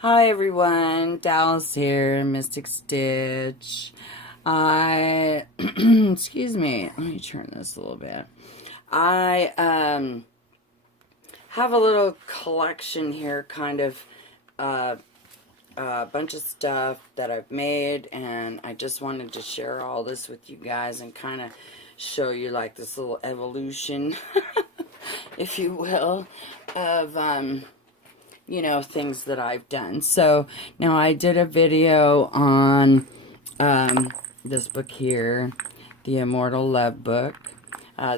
Hi everyone, Dallas here, Mystic Stitch. Excuse me, let me turn this a little bit. I have a little collection here, kind of a bunch of stuff that I've made, and I just wanted to share all this with you guys and kind of show you like this little evolution, if you will, of things that I've done. So now I did a video on this book here, The Immortal Love Book.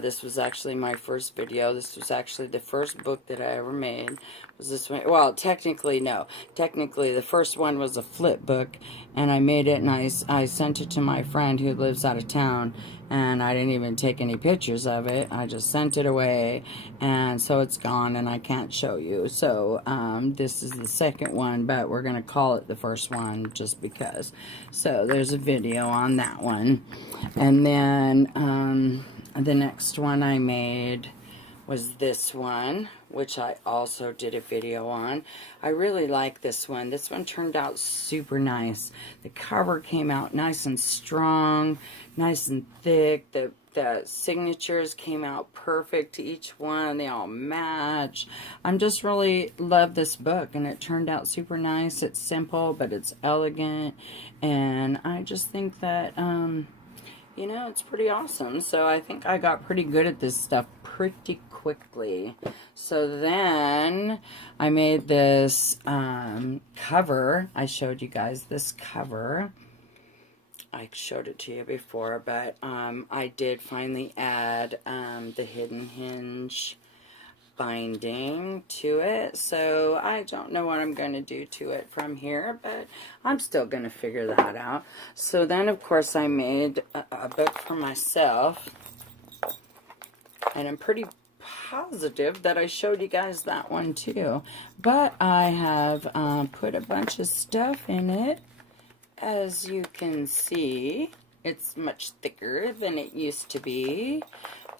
This was actually my first video. This was actually the first book that I ever made. Was this one? Well, technically, no. Technically, the first one was a flip book, and I made it, and I sent it to my friend who lives out of town, and I didn't even take any pictures of it. I just sent it away, and so it's gone, and I can't show you. So, this is the second one, but we're going to call it the first one just because. So, there's a video on that one. And then, the next one I made was this one, which I also did a video on. I really like this one. This one turned out super nice. The cover came out nice and strong, nice and thick. The signatures came out perfect to each one. They all match. I'm just really love this book, and it turned out super nice. It's simple, but it's elegant, and I just think that it's pretty awesome. So I think I got pretty good at this stuff pretty quickly. So then I made this cover. I showed you guys this cover. I showed it to you before, but I did finally add the hidden hinge binding to it, so I don't know what I'm going to do to it from here, but I'm still going to figure that out. So then, of course, I made a book for myself, and I'm pretty positive that I showed you guys that one too, but I have put a bunch of stuff in it. As you can see, it's much thicker than it used to be.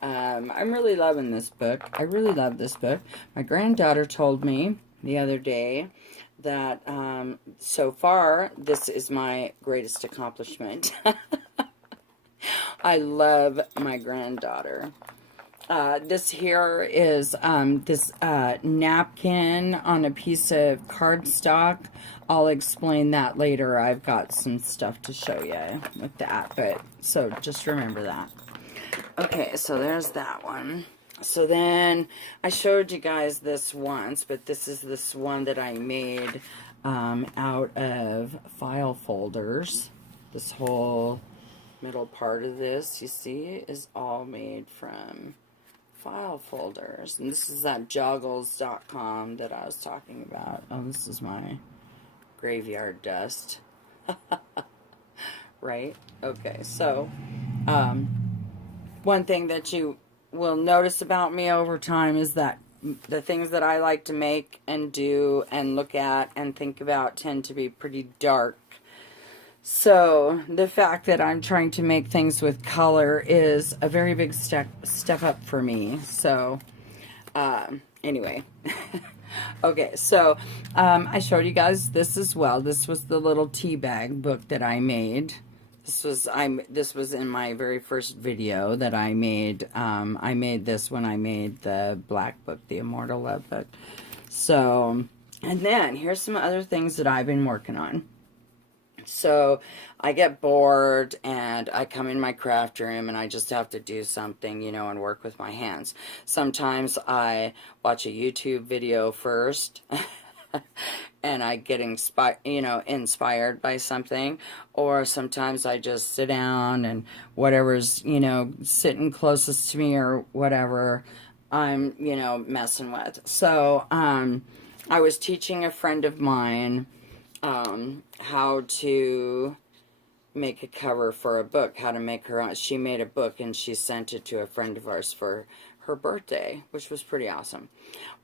I'm really loving this book. I really love this book. My granddaughter told me the other day that so far this is my greatest accomplishment. I love my granddaughter. This here is this napkin on a piece of cardstock. I'll explain that later. I've got some stuff to show you with that, but so just remember that. Okay, so there's that one. So then I showed you guys this once, but this is this one that I made out of file folders. This whole middle part of this, you see, is all made from file folders. And this is that joggles.com that I was talking about. Oh, this is my graveyard dust. Right? Okay, so one thing that you will notice about me over time is that the things that I like to make and do and look at and think about tend to be pretty dark. So the fact that I'm trying to make things with color is a very big step up for me. So anyway. Okay, so I showed you guys this as well. This was the little tea bag book that I made. This was in my very first video that I made. I made this when I made the black book, the Immortal Love Book. So, and then here's some other things that I've been working on. So I get bored and I come in my craft room and I just have to do something, and work with my hands. Sometimes I watch a YouTube video first and I get inspired by something, or sometimes I just sit down and whatever's, sitting closest to me or whatever I'm, messing with. So, I was teaching a friend of mine how to make a cover for a book, how to make her own. She made a book and she sent it to a friend of ours for her birthday, which was pretty awesome.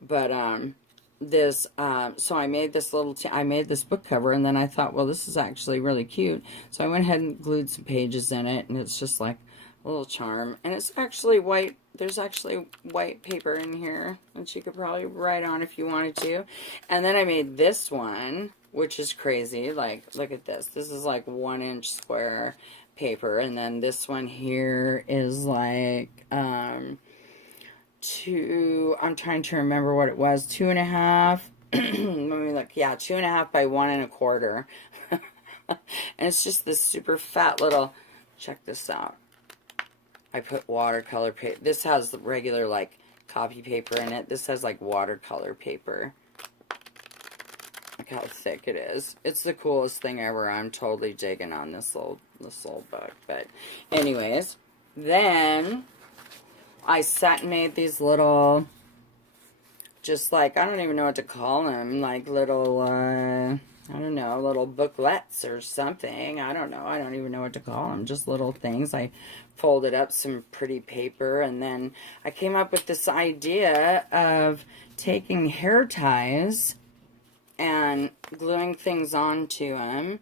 But so I made this I made this book cover, and then I thought, well, this is actually really cute. So I went ahead and glued some pages in it, and it's just like a little charm. And it's actually white. There's actually white paper in here that you could probably write on if you wanted to. And then I made this one, which is crazy. Like, look at this. This is like 1-inch square paper. And then this one here is like, I'm trying to remember what it was, 2.5. Let me look. Yeah, 2.5 by 1.25. And it's just this super fat little, check this out. I put watercolor paper. This has the regular, like, copy paper in it. This has, like, watercolor paper. Look how thick it is. It's the coolest thing ever. I'm totally digging on this little book. But anyways, then I sat and made these little, just like, I don't even know what to call them, like little, I don't know, little booklets or something. I don't know. I don't even know what to call them. Just little things. I folded up some pretty paper, and then I came up with this idea of taking hair ties and gluing things onto them,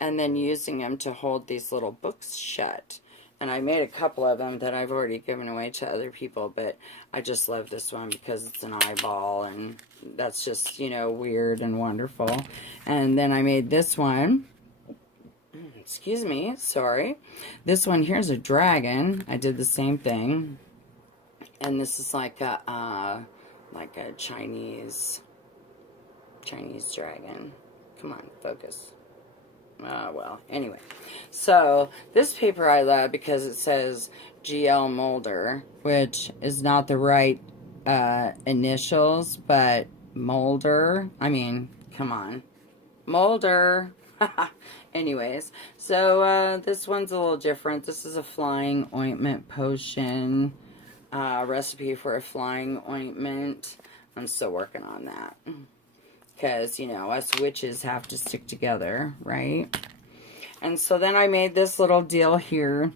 and then using them to hold these little books shut. And I made a couple of them that I've already given away to other people, but I just love this one because it's an eyeball, and that's just, you know, weird and wonderful. And then I made this one. Excuse me, sorry. This one here's a dragon. I did the same thing. And this is like a Chinese dragon. Come on, focus. Well, anyway. So, this paper I love because it says GL Molder, which is not the right initials, but Molder. I mean, come on. Molder. Anyways, so this one's a little different. This is a flying ointment potion. Recipe for a flying ointment. I'm still working on that. Because, you know, us witches have to stick together, right? And so then I made this little deal here.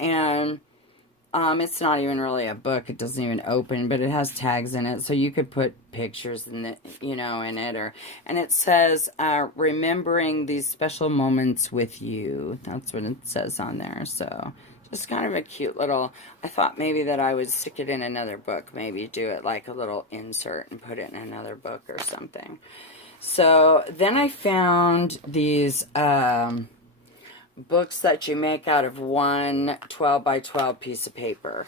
And it's not even really a book. It doesn't even open, but it has tags in it. So you could put pictures in it, you know, in it. And it says, remembering these special moments with you. That's what it says on there. So just kind of a cute little, I thought maybe that I would stick it in another book. Maybe do it like a little insert and put it in another book or something. So then I found these books that you make out of one 12 by 12 piece of paper,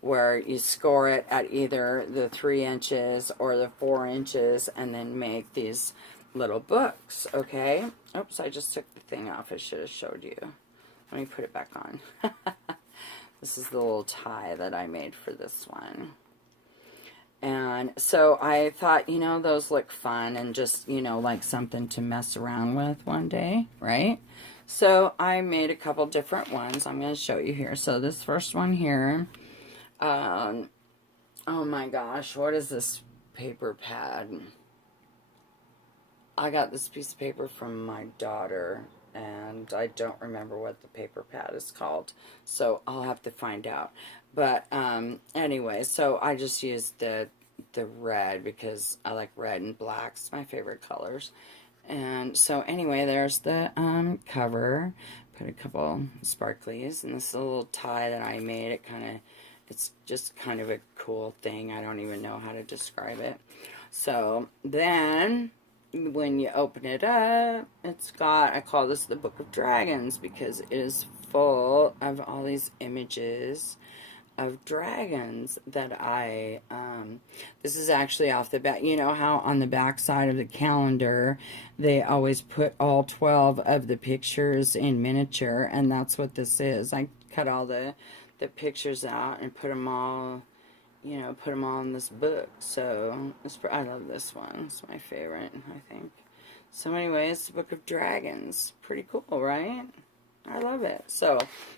where you score it at either the 3 inches or the 4 inches, and then make these little books, okay? Oops, I just took the thing off. I should have showed you. Let me put it back on. This is the little tie that I made for this one. And so I thought, you know, those look fun and just, you know, like something to mess around with one day, right? So I made a couple different ones. I'm going to show you here. So this first one here, oh my gosh, what is this paper pad? I got this piece of paper from my daughter, and I don't remember what the paper pad is called, so I'll have to find out. But anyway, so I just used the red because I like red and black. It's my favorite colors. And so anyway, there's the cover. Put a couple sparklies, and this is a little tie that I made. It's just kind of a cool thing. I don't even know how to describe it. So then when you open it up, it's got, I call this the Book of Dragons because it is full of all these images of dragons that this is actually off the back. You know how on the back side of the calendar they always put all 12 of the pictures in miniature, and that's what this is. I cut all the pictures out and put them all, you know, put them all in this book. So I love this one. It's my favorite, I think. So anyway, it's the Book of Dragons. Pretty cool, right? I love it. So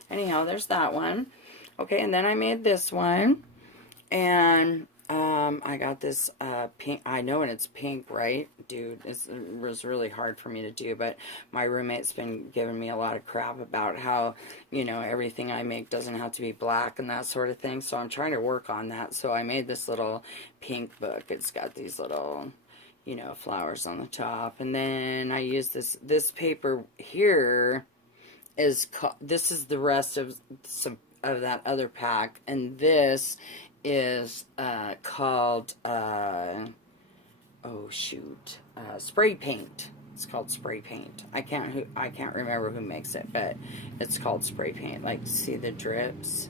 anyhow, there's that one. Okay, and then I made this one, and I got this pink. I know, and it's pink, right? Dude, it was really hard for me to do, but my roommate's been giving me a lot of crap about how, you know, everything I make doesn't have to be black and that sort of thing, so I'm trying to work on that. So I made this little pink book. It's got these little, you know, flowers on the top, and then I used this paper here this is the rest of some of that other pack, and this is called oh shoot, spray paint. It's called spray paint. I can't remember who makes it, but it's called spray paint. Like, see the drips?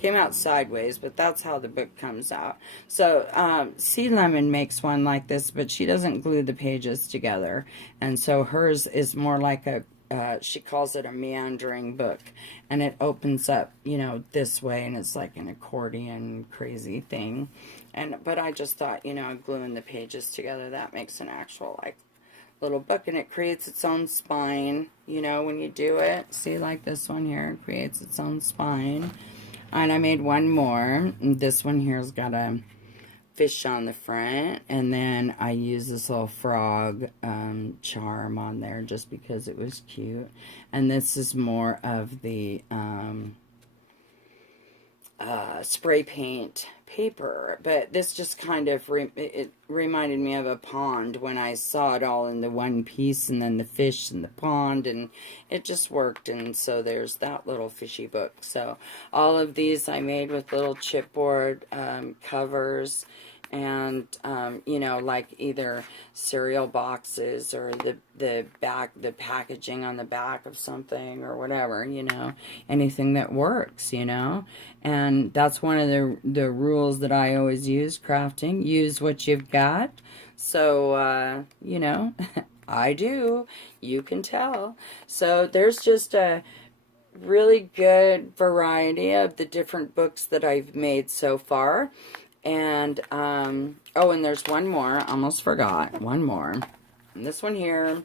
Came out sideways, but that's how the book comes out. So Sea Lemon makes one like this, but she doesn't glue the pages together. And so hers is more like a, she calls it a meandering book. And it opens up, you know, this way, and it's like an accordion crazy thing. But I just thought, you know, gluing the pages together, that makes an actual, like, little book, and it creates its own spine, you know, when you do it. See, like this one here, it creates its own spine. And I made one more. This one here's got a fish on the front, and then I used this little frog charm on there just because it was cute. And this is more of the spray paint paper, but this just kind of it reminded me of a pond when I saw it all in the one piece, and then the fish in the pond, and it just worked. And so there's that little fishy book. So all of these I made with little chipboard covers, and you know, like either cereal boxes or the packaging on the back of something or whatever, you know, anything that works, you know. And that's one of the rules that I always use crafting: use what you've got. So you know, I do, you can tell. So there's just a really good variety of the different books that I've made so far. And, oh, and there's one more. Almost forgot. One more. And this one here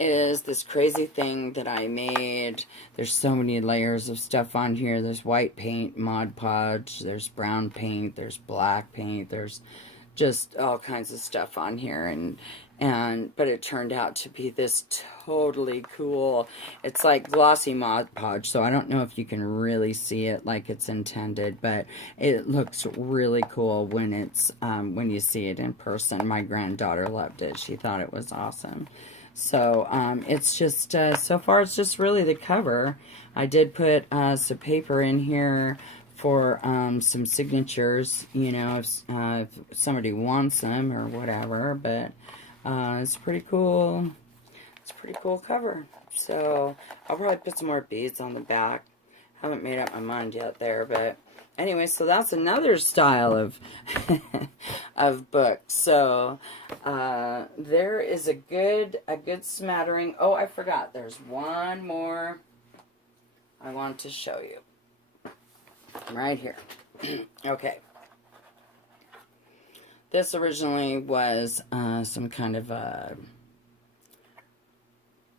is this crazy thing that I made. There's so many layers of stuff on here. There's white paint, Mod Podge. There's brown paint. There's black paint. There's just all kinds of stuff on here. But it turned out to be this totally cool, it's like glossy Mod Podge, so I don't know if you can really see it like it's intended, but it looks really cool when it's when you see it in person. My granddaughter loved it. She thought it was awesome. So it's just so far it's just really the cover. I did put some paper in here for some signatures, you know, if somebody wants them or whatever. But it's pretty cool. It's a pretty cool cover. So I'll probably put some more beads on the back. Haven't made up my mind yet there, but anyway, so that's another style of of book. So there is a good smattering. Oh, I forgot. There's one more I want to show you. Right here. Okay. This originally was some kind of a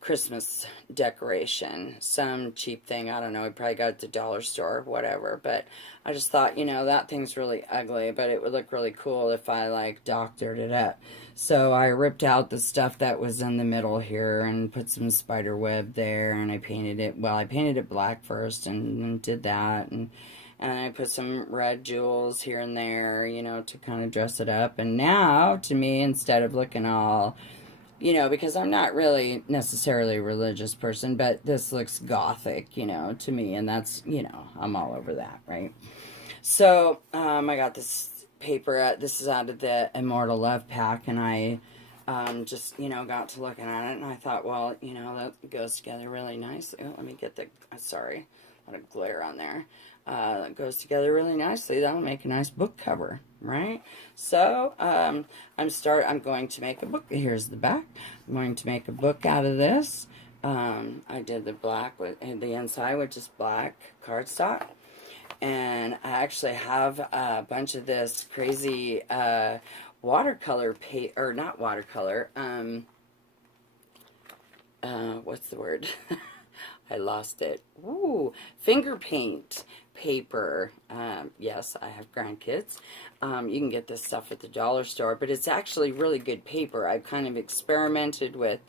Christmas decoration, some cheap thing. I don't know. I probably got it at the dollar store, whatever. But I just thought, you know, that thing's really ugly, but it would look really cool if I like doctored it up. So I ripped out the stuff that was in the middle here and put some spider web there, and I painted it. Well, I painted it black first and did that, and I put some red jewels here and there, you know, to kind of dress it up. And now, to me, instead of looking all, you know, because I'm not really necessarily a religious person, but this looks gothic, you know, to me. And that's, you know, I'm all over that, right? So I got this paper. This is out of the Immortal Love pack. And I just, you know, got to looking at it. And I thought, well, you know, that goes together really nicely. Oh, let me get the, sorry, a lot of glare on there. That goes together really nicely. That'll make a nice book cover, right? So I'm going to make a book. Here's the back. I'm going to make a book out of this. I did the black with the inside, which is black cardstock, and I actually have a bunch of this crazy watercolor paint, or not watercolor. What's the word? I lost it. Ooh, finger paint paper. Yes, I have grandkids. You can get this stuff at the dollar store, but it's actually really good paper. I've kind of experimented with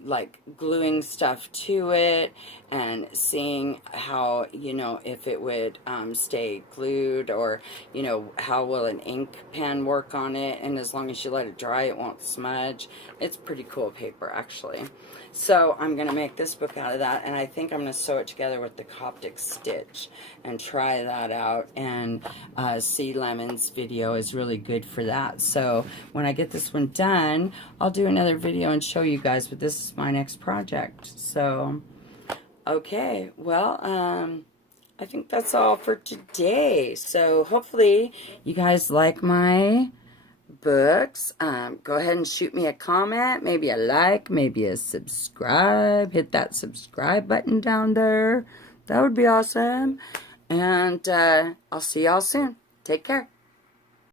like gluing stuff to it and seeing how, you know, if it would stay glued, or, you know, how will an ink pen work on it, and as long as you let it dry it won't smudge. It's pretty cool paper actually. So I'm going to make this book out of that, and I think I'm going to sew it together with the Coptic stitch and try that out, and see Lemon's video is really good for that. So when I get this one done, I'll do another video and show you guys, but this is my next project. So okay, well, I think that's all for today. So hopefully you guys like my books. Go ahead and shoot me a comment, maybe a like, maybe a subscribe. Hit that subscribe button down there. That would be awesome. And I'll see y'all soon. Take care.